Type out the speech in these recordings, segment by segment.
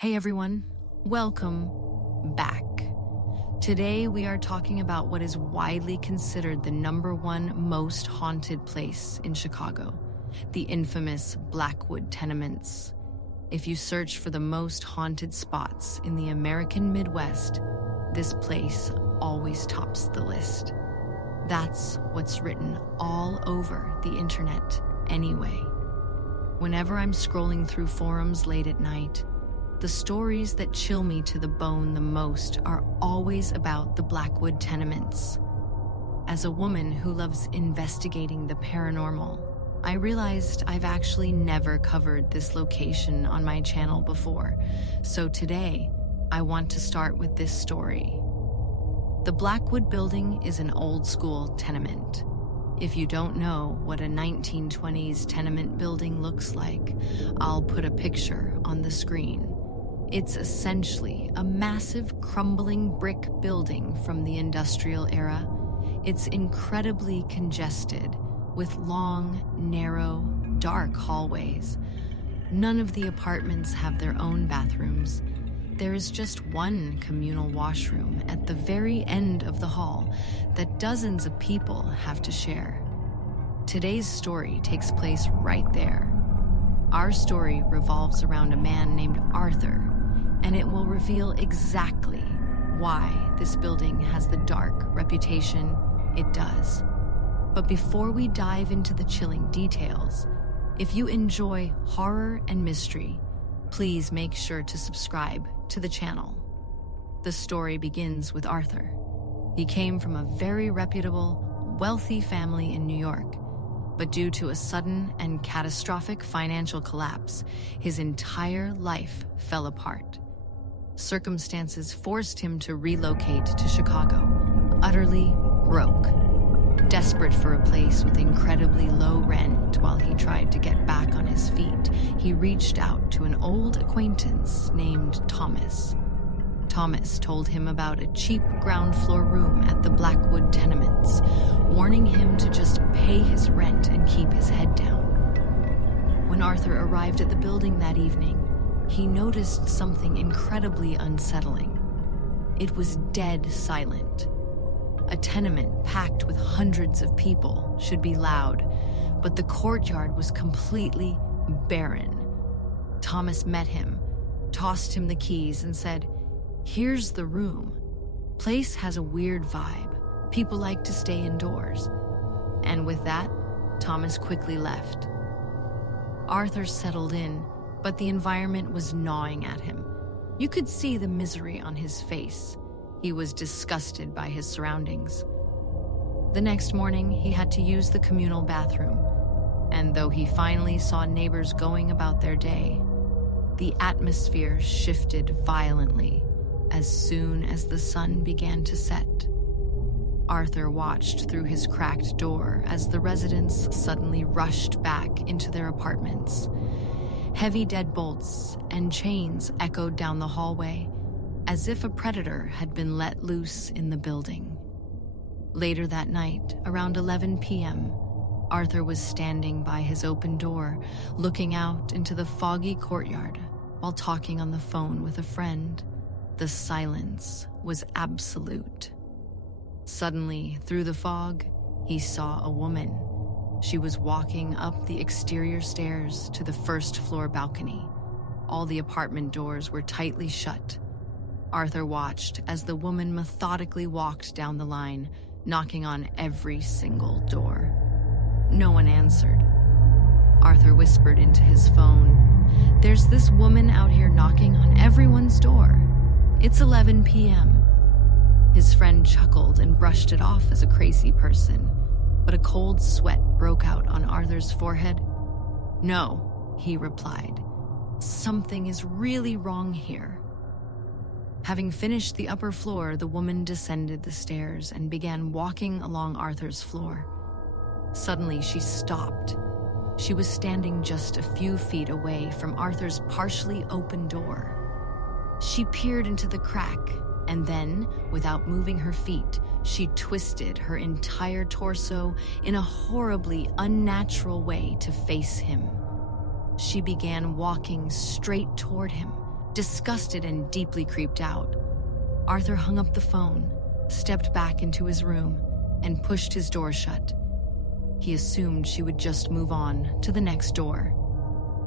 Hey everyone, welcome back. Today we are talking about what is widely considered the #1 most haunted place in Chicago, the infamous Blackwood Tenements. If you search for the most haunted spots in the American Midwest, this place always tops the list. That's what's written all over the internet anyway. Whenever I'm scrolling through forums late at night, the stories that chill me to the bone the most are always about the Blackwood Tenements. As a woman who loves investigating the paranormal, I realized I've actually never covered this location on my channel before, so today I want to start with this story. The Blackwood building is an old-school tenement. If you don't know what a 1920s tenement building looks like, I'll put a picture on the screen. It's essentially a massive crumbling brick building from the industrial era. It's incredibly congested, with long, narrow, dark hallways. None of the apartments have their own bathrooms. There is just one communal washroom at the very end of the hall that dozens of people have to share. Today's story takes place right there. Our story revolves around a man named Arthur, and it will reveal exactly why this building has the dark reputation it does. But before we dive into the chilling details, if you enjoy horror and mystery, please make sure to subscribe to the channel. The story begins with Arthur. He came from a very reputable, wealthy family in New York, but due to a sudden and catastrophic financial collapse, his entire life fell apart. Circumstances forced him to relocate to Chicago, utterly broke. Desperate for a place with incredibly low rent while he tried to get back on his feet, he reached out to an old acquaintance named Thomas. Thomas told him about a cheap ground floor room at the Blackwood Tenements, warning him to just pay his rent and keep his head down. When Arthur arrived at the building that evening, he noticed something incredibly unsettling. It was dead silent. A tenement packed with hundreds of people should be loud, but the courtyard was completely barren. Thomas met him, tossed him the keys, and said, "Here's the room. Place has a weird vibe. People like to stay indoors." And with that, Thomas quickly left. Arthur settled in, but the environment was gnawing at him. You could see the misery on his face. He was disgusted by his surroundings. The next morning, he had to use the communal bathroom, and though he finally saw neighbors going about their day, the atmosphere shifted violently as soon as the sun began to set. Arthur watched through his cracked door as the residents suddenly rushed back into their apartments. Heavy deadbolts and chains echoed down the hallway, as if a predator had been let loose in the building. Later that night, around 11 p.m., Arthur was standing by his open door, looking out into the foggy courtyard while talking on the phone with a friend. The silence was absolute. Suddenly, through the fog, he saw a woman. She was walking up the exterior stairs to the first-floor balcony. All the apartment doors were tightly shut. Arthur watched as the woman methodically walked down the line, knocking on every single door. No one answered. Arthur whispered into his phone, "There's this woman out here knocking on everyone's door. It's 11 p.m. His friend chuckled and brushed it off as a crazy person, but a cold sweat broke out on Arthur's forehead. "No," he replied. "Something is really wrong here." Having finished the upper floor, the woman descended the stairs and began walking along Arthur's floor. Suddenly, she stopped. She was standing just a few feet away from Arthur's partially open door. She peered into the crack, and then, without moving her feet, she twisted her entire torso in a horribly unnatural way to face him. She began walking straight toward him, Disgusted and deeply creeped out, Arthur hung up the phone, stepped back into his room, and pushed his door shut. He assumed she would just move on to the next door.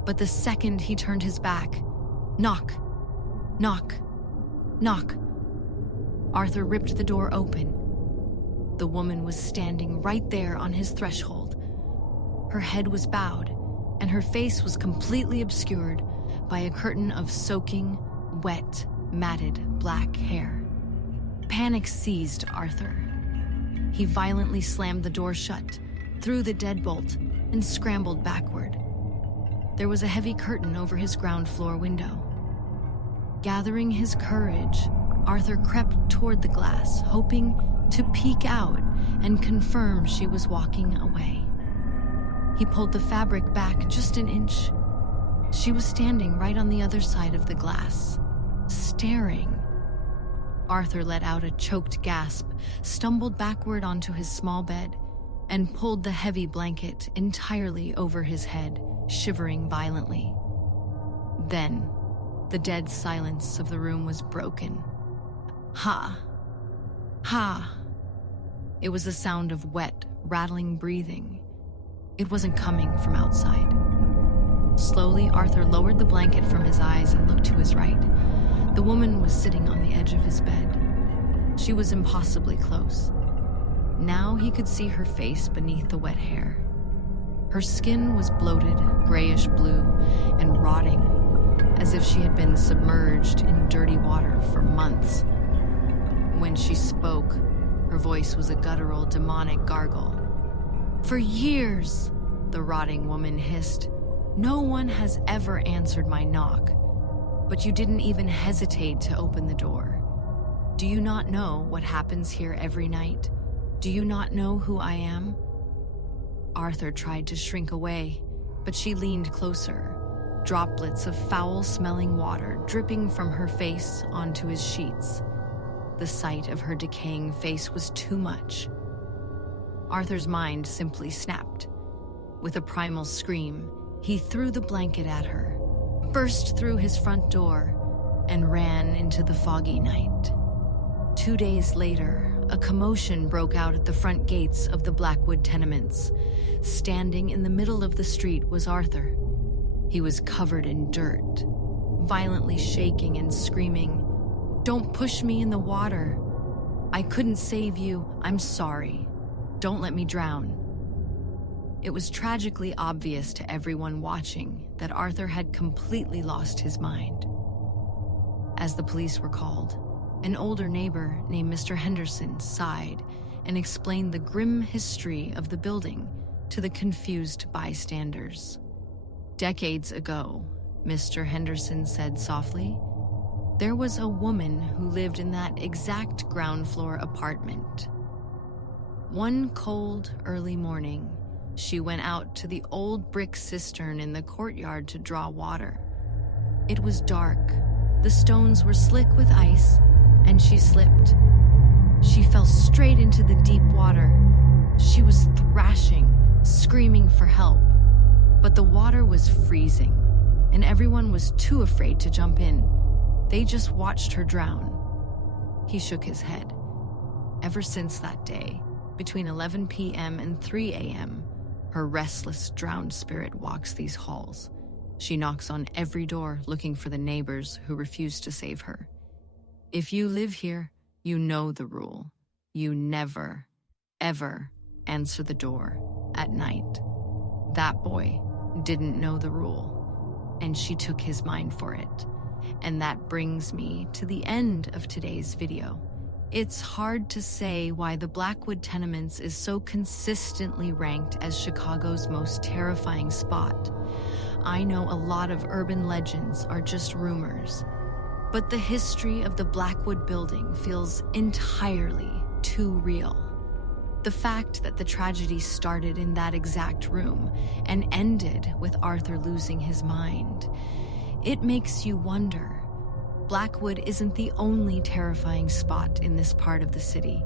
But the second he turned his back, knock, knock, knock. Arthur ripped the door open. The woman was standing right there on his threshold. Her head was bowed, and her face was completely obscured by a curtain of soaking, wet, matted black hair. Panic seized Arthur. He violently slammed the door shut, threw the deadbolt, and scrambled backward. There was a heavy curtain over his ground floor window. Gathering his courage, Arthur crept toward the glass, hoping to peek out and confirm she was walking away. He pulled the fabric back just an inch. She was standing right on the other side of the glass, staring. Arthur let out a choked gasp, stumbled backward onto his small bed, and pulled the heavy blanket entirely over his head, shivering violently. Then, the dead silence of the room was broken. Ha! Ha! It was the sound of wet, rattling breathing. It wasn't coming from outside. Slowly, Arthur lowered the blanket from his eyes and looked to his right. The woman was sitting on the edge of his bed. She was impossibly close. Now he could see her face beneath the wet hair. Her skin was bloated, grayish blue, and rotting, as if she had been submerged in dirty water for months. When she spoke, her voice was a guttural, demonic gargle. "For years," the rotting woman hissed, "no one has ever answered my knock. But you didn't even hesitate to open the door. Do you not know what happens here every night? Do you not know who I am?" Arthur tried to shrink away, but she leaned closer, droplets of foul-smelling water dripping from her face onto his sheets. The sight of her decaying face was too much. Arthur's mind simply snapped. With a primal scream, he threw the blanket at her, burst through his front door, and ran into the foggy night. 2 days later, a commotion broke out at the front gates of the Blackwood Tenements. Standing in the middle of the street was Arthur. He was covered in dirt, violently shaking and screaming, "Don't push me in the water. I couldn't save you. I'm sorry. Don't let me drown." It was tragically obvious to everyone watching that Arthur had completely lost his mind. As the police were called, an older neighbor named Mr. Henderson sighed and explained the grim history of the building to the confused bystanders. "Decades ago," Mr. Henderson said softly, "there was a woman who lived in that exact ground floor apartment. One cold, early morning, she went out to the old brick cistern in the courtyard to draw water. It was dark, the stones were slick with ice, and she slipped. She fell straight into the deep water. She was thrashing, screaming for help, but the water was freezing, and everyone was too afraid to jump in. They just watched her drown." He shook his head. "Ever since that day, between 11 p.m. and 3 a.m., her restless, drowned spirit walks these halls. She knocks on every door looking for the neighbors who refuse to save her. If you live here, you know the rule. You never, ever answer the door at night." That boy didn't know the rule, and she took his mind for it. And that brings me to the end of today's video. It's hard to say why the Blackwood Tenements is so consistently ranked as Chicago's most terrifying spot. I know a lot of urban legends are just rumors, but the history of the Blackwood building feels entirely too real. The fact that the tragedy started in that exact room and ended with Arthur losing his mind, it makes you wonder. Blackwood isn't the only terrifying spot in this part of the city.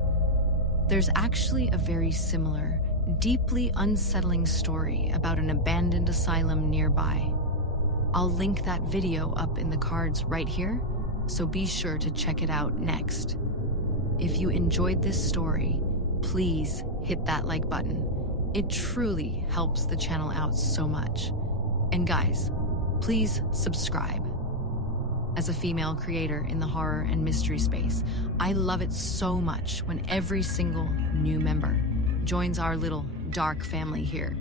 There's actually a very similar, deeply unsettling story about an abandoned asylum nearby. I'll link that video up in the cards right here, so be sure to check it out next. If you enjoyed this story, please hit that like button. It truly helps the channel out so much. And guys, please subscribe. As a female creator in the horror and mystery space, I love it so much when every single new member joins our little dark family here.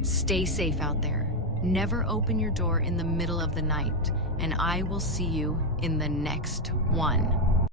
Stay safe out there. Never open your door in the middle of the night, and I will see you in the next one.